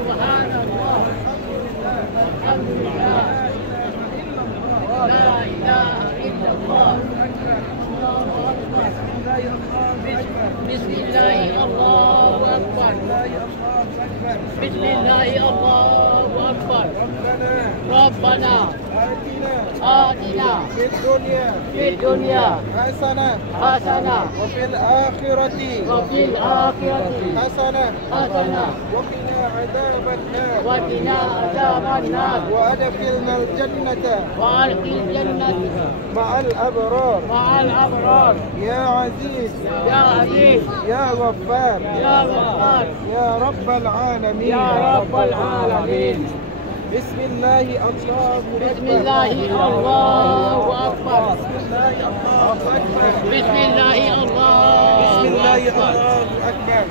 سبحان الله الحمد لله لا إله إلا الله الله أكبر بسم الله الله أكبر بسم الله الله أكبر ربنا آتنا في الدنيا حسنة وفي الآخرة حسنة وقنا عذاب النار وأدخلنا الجنة مع الأبرار يا عزيز يا غفار يا رب العالمين بسم الله الله أكبر بسم الله الله أكبر